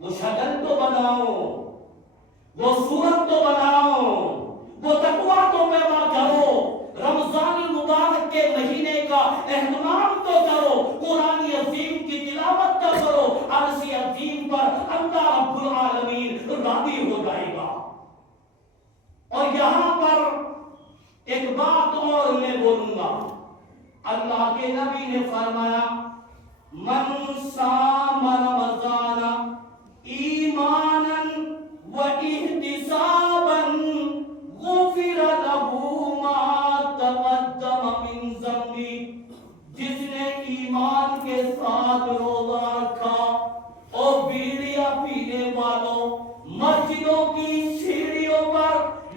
وہ شکل تو بناؤ، وہ صورت تو بناؤ، وہ تقویٰ تو پیدا کرو، رمضان المبارک کے مہینے کا اہتمام تو کرو، قرآن عظیم کی تلاوت تو کرو، عرش عظیم پر اللہ رب العالمین راضی ہو جائے گا۔ اور یہاں پر ایک بات اور میں بولوں گا، اللہ کے نبی نے فرمایا من صام رمضان ایمانا و احتسابا غفر له ما تقدم من ذنبه، جس نے ایمان کے ساتھ روزہ رکھا، اور بیڑیاں پینے والوں، مسجدوں کی سیڑھیوں پر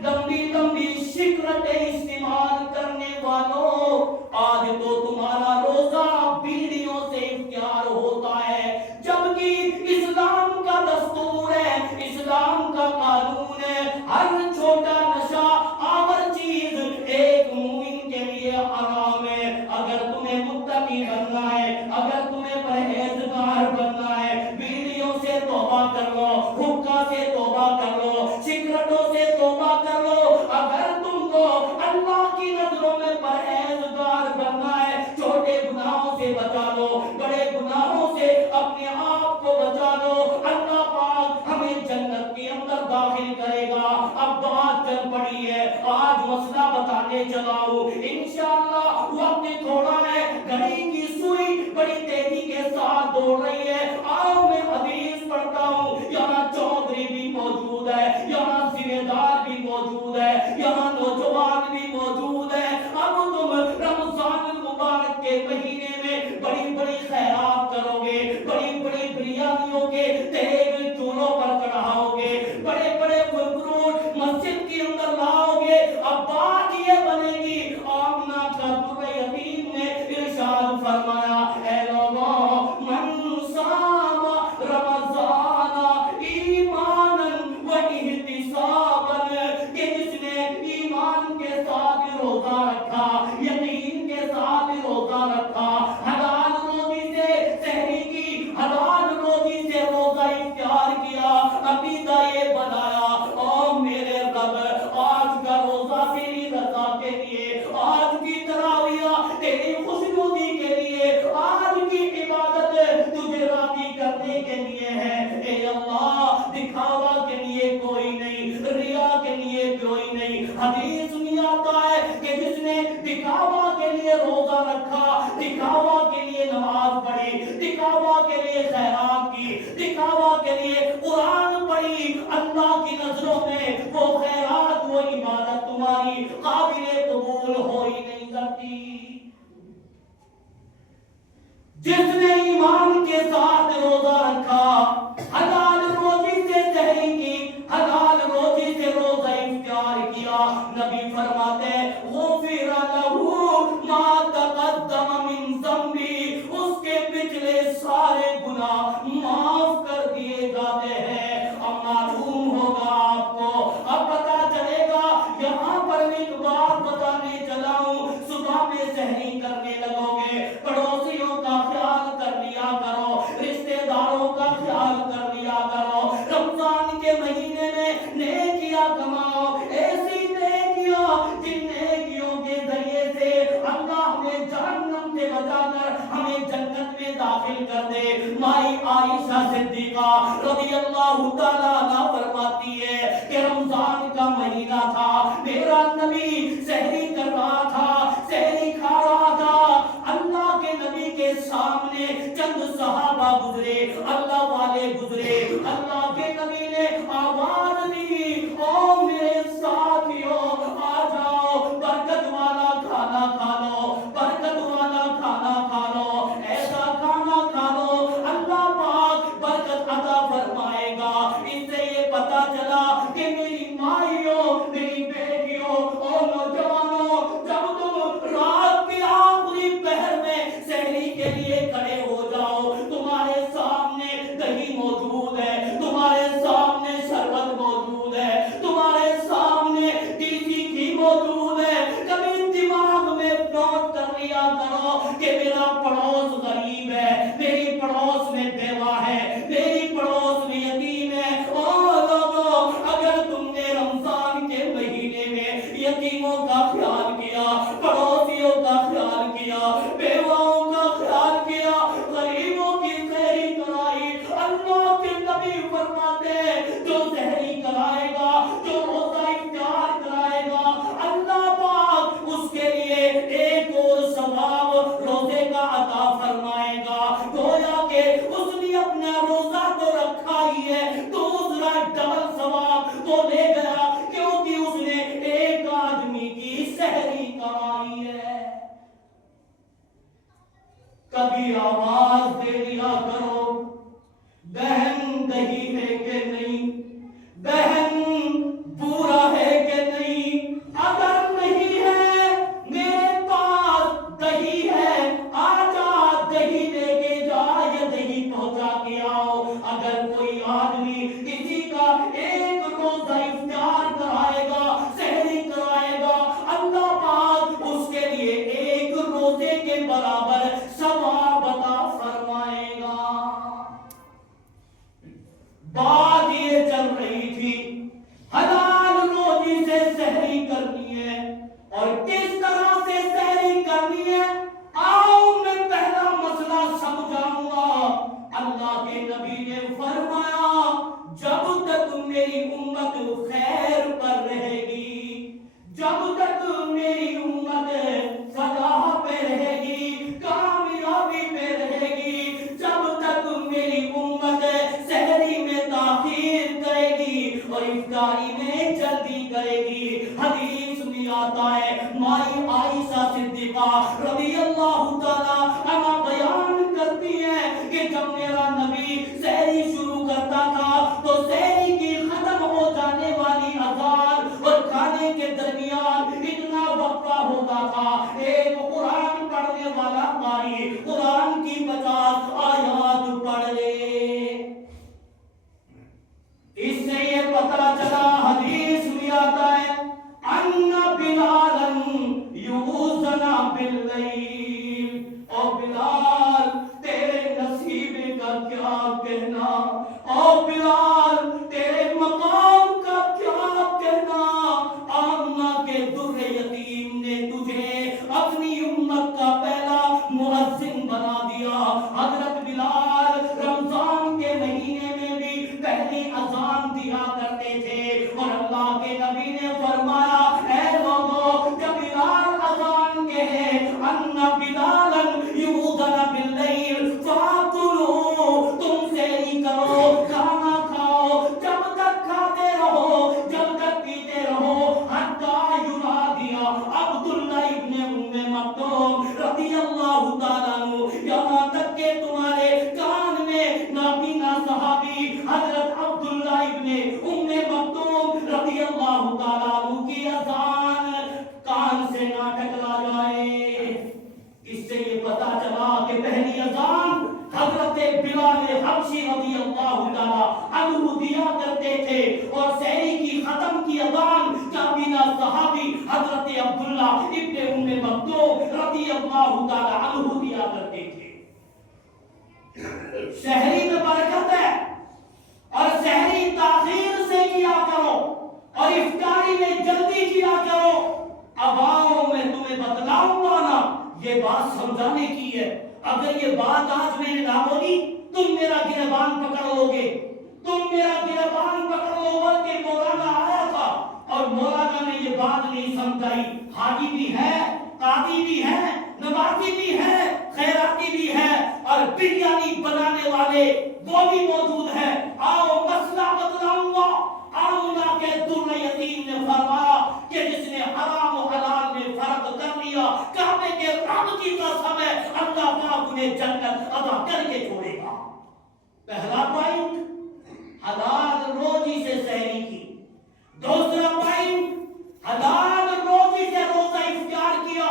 لمبی لمبی سگریٹیں استعمال کرنے والوں، آج تو تمہارا روزہ بیڑیوں سے اختیار ہوتا ہے، جبکہ اسلام کا دستور ہے، اسلام کا قانون ہے، ہر چھوٹا نشہ آور چیز ایک مومن کے لیے حرام ہے۔ اگر تمہیں متقی بننا ہے، اگر تمہیں پرہیزگار بننا ہے، بیڑیوں سے توبہ کر لو، حقہ سے توبہ کر لو، سگریٹوں سے توبہ کر لو۔ اگر تم کو اللہ کی نظروں میں پرہیزگار بننا ہے، چھوٹے گناہوں سے بچا لو، بڑے گناہوں سے اپنے آپ کو بچا لو، اللہ پاک ہمیں جنت کے اندر داخل کرے گا۔ اب بات چل پڑی ہے، آج مسئلہ بتانے چلا ہوں، انشاءاللہ وقت تھوڑا ہے، گھڑی کی سوئی بڑی تیزی کے ساتھ دوڑ رہی ہے، آؤ میں حدیث پڑھتا ہوں۔ یہاں چودھری بھی موجود ہے، یہاں ذمہ دار بھی موجود ہے، یہاں نوجوان بھی موجود ہے۔ اب تم رمضان المبارک کے مہینے میں بڑی بڑی خیرات کرو گے، بڑی بڑی بریانیوں کے تیگ چولہوں پر چڑھاؤ گے، بڑے بڑے فروٹ مسجد کے اندر لاؤ گے۔ اب بات یہ بنے گی، آمنہ کا در یتیم نے ارشاد فرمایا، اے لوگوں من صام رمضان ایمانا و احتسابا، کہ جس نے ایمان کے ساتھ روزہ رکھا، یقین کے ساتھ روزہ رکھا، حلال روزی سے سحری کی، حلال روزی سے روزہ اختیار کیا، عقیدہ یہ بنایا، او میرے رب آج کا روزہ تیری رضا کے لیے، آج کی تراویح تیری خوشنودی کے لیے، آج کی عبادت تجھے راضی کرنے کے لیے ہے۔ اے اللہ دکھاوا کے لیے کوئی نہیں، ریا کے لیے کوئی نہیں۔ حدیث میں آتا ہے کہ جس نے دکھاوا کے لیے روزہ رکھا، دکھاوا کے لیے نماز پڑھی، دکھاوا کے لیے خیرات کی، دکھاوا کے لیے قرآن پڑھی، اللہ کی نظروں میں وہ خیرات وہ عبادت تمہاری قابل قبول ہو ہی نہیں سکتی۔ جس نے ایمان کے ساتھ روزہ رکھا، حلال روزی سے سحری کی، حلال روزی سے روزہ اختیار کیا، نبی فرماتے ہیں غفر لہ ما تقدم من ذنبی، اس کے پچھلے سارے گناہ معاف کر دیے جاتے ہیں۔ اب معلوم ہوگا آپ کو، اب پتا چلے گا، یہاں پر ایک بات بتانے چلا ہوں، صبح میں سحری کرنے لگو گے، پڑوسیوں کا خیال کر لیا کرو، رشتہ داروں کا خیال کر لیا کرو، رمضان کے مہینے میں نیکیاں کماؤ، ایسی نیکیاں جن نیکیوں کے ذریعے سے اللہ ہمیں جہنم سے بچا کر ہمیں جنت میں داخل کر دے۔ مائی عائشہ صدیقہ رضی اللہ تعالیٰ عنہا فرماتی ہے کہ رمضان کا مہینہ تھا، میرا نبی سحری کر رہا تھا، سحری کھا رہا تھا، اللہ کے نبی کے سامنے چند صحابہ گزرے، اللہ والے گزرے، اللہ کے نبی نے آواز دی، او میرے ساتھیوں آ جاؤ، برکت والا کھانا کھا لو، برکت والا کھانا کھا لو، ایسا کھانا کھا لو اللہ پاک برکت عطا فرمائے گا۔ اس سے یہ پتا چلا کہ میری مائیوں، میری بیٹیوں اور نوجوانوں، جب تم رات کے آخری پہر میں سحری کے لیے کھڑے ہو جاؤ، تمہارے سامنے دہی موجود فرماتے ہیں جو سحری کرائے گا، جو روزہ افطار کرائے گا، اللہ پاک اس کے لیے ایک اور ثواب روزے کا عطا فرمائے گا۔ گویا کہ اس نے اپنا روزہ تو رکھا ہی ہے، دوسرا ڈبل ثواب وہ لے گیا کیونکہ اس نے ایک آدمی کی سحری کرائی ہے۔ کبھی آواز دے دیا کرو، بہن دہی ہے کہ نہیں، بہن بورا ہے کہ نہیں، اگر نہیں ہے میرے پاس دہی ہے، آجا دہی لے کے جا یا دہی پہنچا کے آؤ۔ اگر کوئی آدمی کسی کا ایک روزہ افطار کرائے گا، سحری کرائے گا، اللہ پاک اس کے لیے ایک روزے کے برابر ثواب عطا فرمائے گا۔ بات یہ چل رہی تھی حلال روزی سے سحری کرنی ہے، اور کس طرح سے سحری کرنی ہے آؤ میں پہلا مسئلہ سمجھاؤں گا۔ اللہ کے نبی نے فرمایا جب تک میری امت خیر پر رہے گی، جب تک میری امت فلاح پہ رہے گی، کامیابی پہ رہے گی، جب تک میری امت سحری میں تاخیر کرے گی اور افطاری میں جلدی کرے گی۔ حدیث میں آتا ہے مائی عائشہ صدیقہ رضی اللہ تعالی عنہا بیان کرتی ہیں کہ جب میرا نبی سحری شروع کرتا تھا تو سحری کی ختم ہو جانے والی اذان اور کھانے کے درمیان اتنا وقفہ ہوتا تھا، ایک قرآن پڑھنے والا قاری قرآن کی 50 آیات پڑھ لے۔ اس سے یہ پتہ چلا، حدیث میں آتا ہے ان بلالا یوزن باللیل، او بلال تیرے نصیب کا کیا کہنا، او بلال تیرے مقام کا کیا کہنا، آمنہ کے در یتیم نے تجھے اپنی امت کا پہلا مؤذن بنا دیا۔ حضرت بلال رمضان کے مہینے میں بھی پہلی اذان دیا کرتے تھے، اور اللہ کے نبی نے فرمایا اے لوگوں جب بلال اذان کہے ان بلالا یؤذن باللیل فاکلوا، تم سحری کرو، کھانا کھاؤ، جب تک کھاتے رہو، جب تک پیتے رہو، حتی ینادی عبداللہ ابن ام مکتوم رضی اللہ تعالیٰ عنہ، یہاں تک کہ تمہارے کان میں نابینا صحابی حضرت عبداللہ ابن ام مکتوم رضی اللہ تعالیٰ عنہ کی اذان کان سے نہ ٹکرا جائے۔ اس سے یہ پتا چلا کہ پہلی اذان حضرت بلال حبشی رضی اللہ تعالیٰ عنہ دیا کرتے تھے، اور سحری کی ختم کی اذان نابینا صحابی حضرت عبداللہ ابن ام مکتوم رضی اللہ تعالیٰ عنہ دیا کرتے تھے۔ سحری میں برکت ہے، اور سحری تاخیر سے کیا کرو اور افطاری میں جلدی کیا کرو۔ اب آؤ میں تمہیں بتلاؤں گا نا، یہ بات سمجھانے کی ہے۔ اگر یہ بات آج میں نے نہ بولی تم میرا گریبان پکڑ لو گے، تم میرا گریبان پکڑ لو گے کہ مولانا آیا تھا اور مولانا نے یہ بات نہیں سمجھائی۔ حاجی بھی ہے، قاضی بھی ہے، نمازی بھی ہے، خیراتی بھی ہے، اور بریانی بنانے والے وہ بھی موجود ہیں۔ آؤ مسئلہ بتلاؤں گا۔ آمنہ کے در یتیم نے فرمایا کہ جس نے حرام و حلال میں فرق کر لیا، کعبے کے رب کی قسم ہے اللہ پاک انہیں جنت عطا کر کے چھوڑے گا۔ پہلا پوائنٹ حلال روزی سے سحری کی، دوسرا پوائنٹ حلال روزی سے روزہ افطار کیا،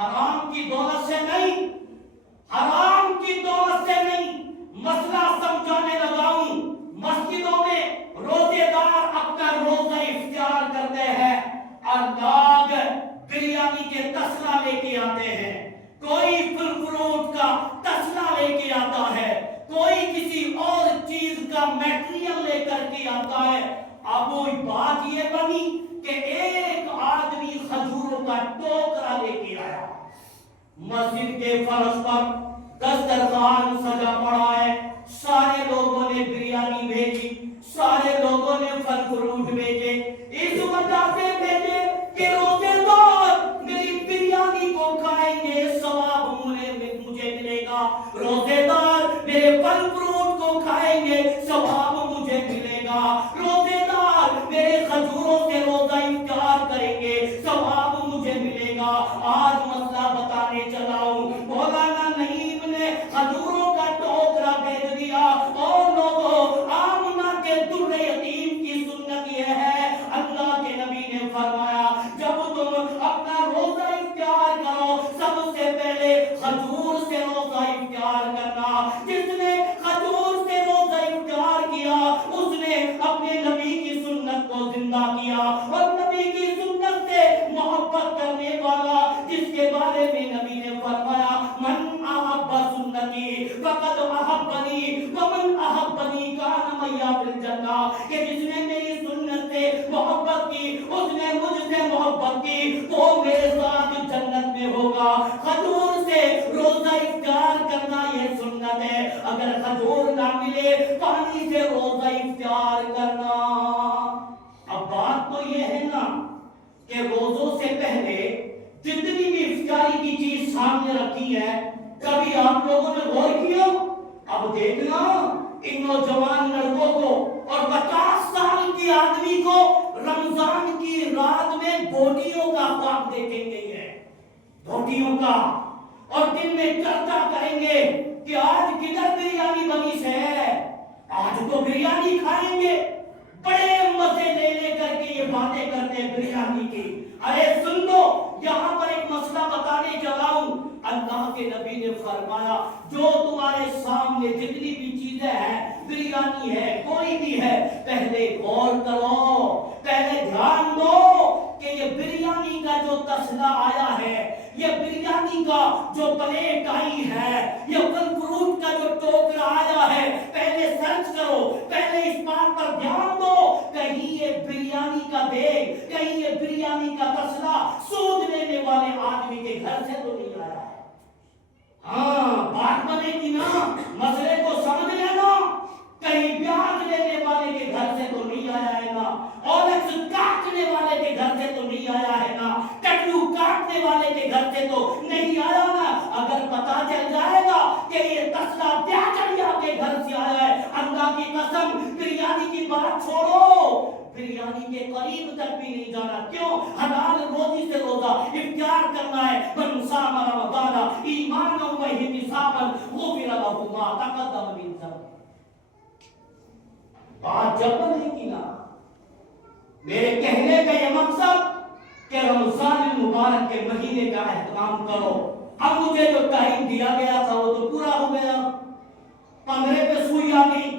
حرام کی دولت سے نہیں، حرام کی دولت سے نہیں۔ مسئلہ سمجھانے لگاؤں، مسجدوں میں روزے دار اپنا روزہ افطار کرتے ہیں اور لوگ بریانی کے تسلا لے کے آتے ہیں، کوئی پھل فروٹ کا تسلا لے کے آتا ہے، کوئی کسی اور چیز کا میٹیریل لے کر کے آتا ہے۔ اب وہ بات یہ بنی کہ ایک آدمی کھجوروں کا ٹوکرا لے کے آیا، مسجد کے فرش پر دسترخوان سجا پڑا ہے، سارے لوگوں نے بریانی بھیجی، فی الجنہ، کہ جس نے میری سنت سے محبت کی، اس نے مجھ سے محبت کی، وہ میرے ساتھ جنت میں ہوگا۔ کھجور سے روزہ افطار کرنا یہ سنت ہے، اگر کھجور نہ ملے پانی سے روزہ افطار کرنا۔ اب بات تو یہ ہے نا کہ روزوں سے پہلے جتنی بھی افطاری کی چیز سامنے رکھی ہے، کبھی آپ لوگوں نے غور کیا؟ اب دیکھنا ان نوجوان لڑکوں کو اور 50 سال کی آدمی کو رمضان کی رات میں بوٹیوں کا خواب دیکھیں گے، بوٹیوں کا، اور دن میں چرچا کریں گے کہ آج کدھر بریانی بنی سے ہے، آج تو بریانی کھائیں گے، بڑے مزے لے لے کر کے یہ باتیں کرتے ہیں بریانی کی۔ ارے سن لو، یہاں پر ایک مسئلہ بتانے چلا ہوں۔ اللہ کے نبی نے فرمایا جو تمہارے سامنے جتنی بھی چیزیں ہیں، بریانی ہے، کوئی بھی ہے، پہلے غور کرو، پہلے دھیان دو کہ یہ بریانی کا جو تسلا آیا ہے، یہ بریانی کا جو پلیٹ آئی ہے، یہ پھل فروٹ کا جو ٹوکرا آیا ہے، پہلے سرچ کرو، پہلے اس بات پر دھیان دو کہیں یہ بریانی کا دیگ، کہیں یہ بریانی کا تسلا سود لینے والے آدمی کے گھر سے تو نہیں آیا ہے۔ ہاں بات بنے گی نا، مسئلے کو سمجھ لینا، کہیں بیاج لینے والے کے گھر سے تو نہیں آیا ہے نا، اولکس کاٹنے والے کے گھر سے تو نہیں آیا ہے نا، ٹٹو کاٹنے والے کے گھر سے تو نہیں آیا نا۔ اگر پتا چل جائے گا کہ یہ تسلا بیاجڑیا کے گھر سے آیا ہے، اللہ کی قسم بریانی کی بات چھوڑو، بریانی کے قریب تک بھی نہیں جانا۔ کیوں؟ حلال روزی سے روزہ افطار کرنا ہے۔ من صام رمضان ایمانا واحتسابا غفر له ما تقدم من ذنبه۔ بات جب نہیں کی نا، میرے کہنے کا یہ مقصد کہ رمضان المبارک کے مہینے کا اہتمام کرو۔ اب مجھے جو ٹائم دیا گیا تھا وہ تو پورا ہو گیا، 15 پہ سوئی آ گئی،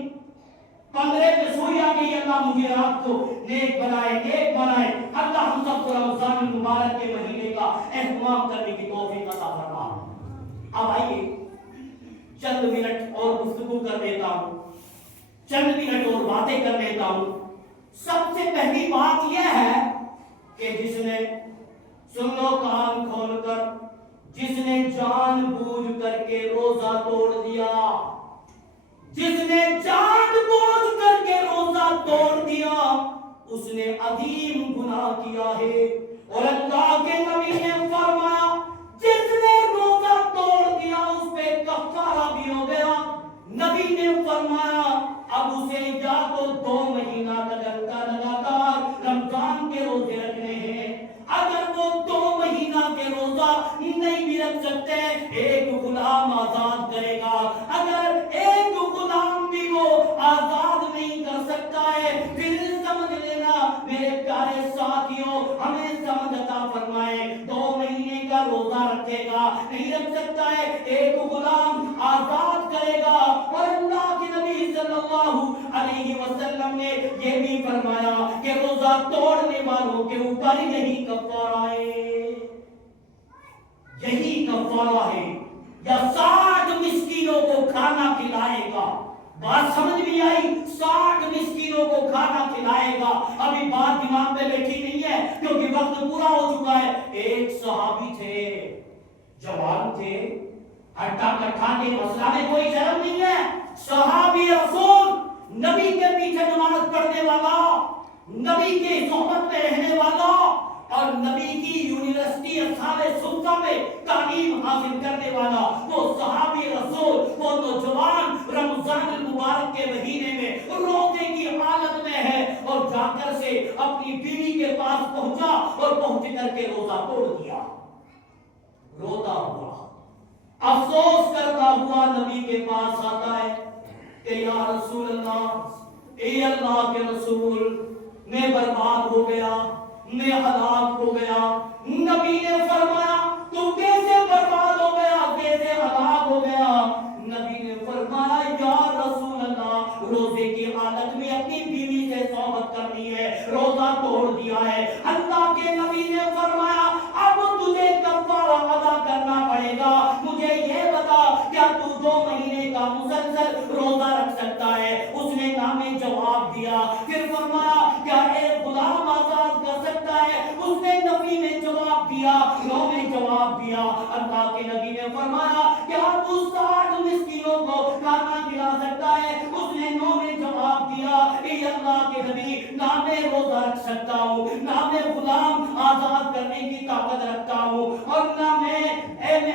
15 پہ سوئی آ گئی۔ اللہ مجھے آپ کو نیک بنائے، نیک بنائے۔ اللہ ہم سب کو رمضان المبارک کے مہینے کا اہتمام کرنے کی توفیق عطا فرمائے۔ اب آئیے چند منٹ اور گفتگو کر دیتا ہوں، چند منٹ اور باتیں کر لیتا ہوں۔ سب سے پہلی بات یہ ہے کہ جس نے، سن لو کان کھول کر، جس نے جان بوجھ کر کے روزہ توڑ دیا، جس نے جان بوجھ کر کے روزہ توڑ دیا، اس نے عظیم گناہ کیا ہے۔ اور اللہ کے نبی نے فرمایا جس نے روزہ توڑ دیا اس پہ کفارہ بھی ہو گیا۔ نبی نے فرمایا اب اسے یا تو 2 مہینہ لگاتار رمضان کے روزے رکھنے ہیں، اگر وہ 2 مہینہ کے روزہ نہیں بھی رکھ سکتے ایک غلام آزاد کرے گا، اگر ایک غلام بھی وہ آزاد نہیں کر سکتا ہے پھر سمجھ لینا میرے پیارے ساتھیوں، ہمیں سمجھ عطا فرمائے، 2 مہینے کا روزہ رکھے گا، نہیں رکھ سکتا ہے ایک غلام آزاد کرے گا۔ اور اللہ کے نبی صلی اللہ علیہ وسلم نے یہ بھی فرمایا کہ روزہ توڑنے والوں کے اوپر یہی کفارہ ہے، یہی کفارہ ہے، یا 60 مسکینوں کو کھانا کھلائے گا۔ بات سمجھ بھی آئی؟ 60 مسکینوں کو کھانا کھلائے گا۔ ابھی بات دماغ میں بیٹھی نہیں ہے کیونکہ وقت پورا ہو چکا ہے۔ ایک صحابی تھے، جوان تھے، ہٹا کٹھا کے مسئلہ میں کوئی شرم نہیں ہے، صحابی رسول، نبی کے پیچھے نماز پڑھنے والا، نبی کی صحبت میں رہنے والا اور نبی کی یونیورسٹی اصحاب صفہ میں تعلیم حاصل کرنے والا، وہ صحابی رسول، وہ نوجوان رمضان المبارک کے مہینے میں روزے کی حالت میں ہے اور جا کر سے اپنی بیوی کے پاس پہنچا اور پہنچ کر کے روزہ توڑ دیا، روتا ہوا، افسوس کرتا ہوا نبی کے پاس آتا ہے کہ یا رسول اللہ، اے اللہ کے رسول، میں برباد ہو گیا، میں ہلاک ہو گیا۔ نبی نے فرمایا تو کیسے برباد ہو گیا، کیسے ہلاک ہو گیا؟ نبی نے فرمایا یا رسول اللہ، روزے کی حالت میں اپنی بیوی سے صحبت کرنی ہے، روزہ توڑ دیا ہے۔ اللہ کے نبی نے فرمایا اب تجھے کفارہ ادا کرنا پڑے گا، مجھے یہ بتا کیا تو 2 مہینے کا مسلسل روزہ رکھ سکتا ہے؟ اس نے کہا میں جواب دیا. پھر فرمایا کیا ایک غلام آزاد کر سکتا ہے؟ اس نے نبی میں جواب دیا، نو میں جواب دیا. اللہ کے نبی نے فرمایا کیا تو 60 مسکینوں کو کھانا کھلا سکتا ہے؟ اس نے نو میں جواب دیا. اے اللہ کے نبی، نہ میں روزہ رکھ سکتا ہوں، نہ میں غلام آزاد کرنے کی طاقت رکھتا ہوں، اور نہ میں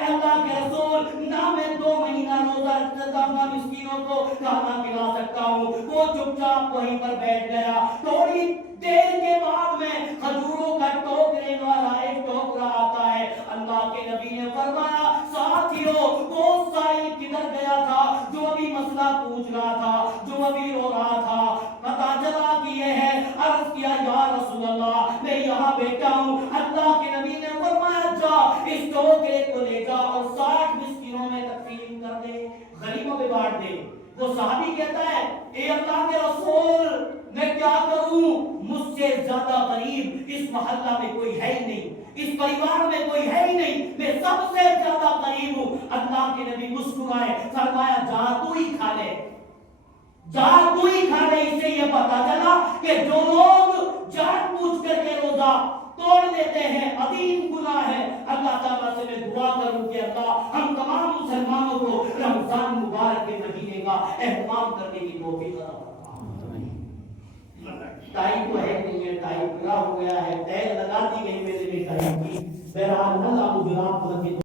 اللہ کے رسول، نہ میں 2 مہینہ روزہ رکھ سکتا ہوں، نہ مسکینوں کو کھانا کھلا سکتا ہوں. وہ چپ چاپ وہیں پر بیٹھ گیا. تھوڑی دیر کے بعد میں کھجوروں کا ٹوکرے والا ایک ٹوکرا آتا ہے. اللہ کے نبی نے فرمایا ساتھیوں، وہ سائل کدھر گیا تھا جو ابھی مسئلہ پوچھ رہا تھا، جو ابھی رو رہا تھا؟ پتا چلا کہ یہ ہے. عرض کیا یا رسول اللہ میں یہاں بیٹھا ہوں. اللہ کے نبی نے فرمایا جا اس ٹوکرے کو لے جا اور 60 مسکینوں میں تقسیم کر دے، غریبوں میں بانٹ دے. وہ صحابی کہتا ہے اے اللہ کے رسول میں کیا کروں؟ مجھ سے زیادہ غریب اس محلہ میں کوئی ہے ہی نہیں، اس پریوار میں کوئی ہے ہی نہیں، میں سب سے زیادہ غریب ہوں. اللہ کے نبی مسکرائے، فرمایا جا تو ہی کھا لے، جا تو ہی کھا لے. اس سے یہ پتا چلا کہ جو لوگ جان بوجھ کر کے روزہ توڑ دیتے ہیں عظیم گناہ ہے. اللہ تعالیٰ سے میں دعا کروں کہ اللہ ہم تمام مسلمانوں کو رمضان مبارک کے مہینے کا اہتمام کرنے کی توفیق عطا فرمائے. ٹائم تو ہے نہیں ہے، ٹائم پورا ہو گیا ہے، ٹیگ لگا دی گئی میرے لیے ٹائم کی. بہرحال اللہ مجھے آپ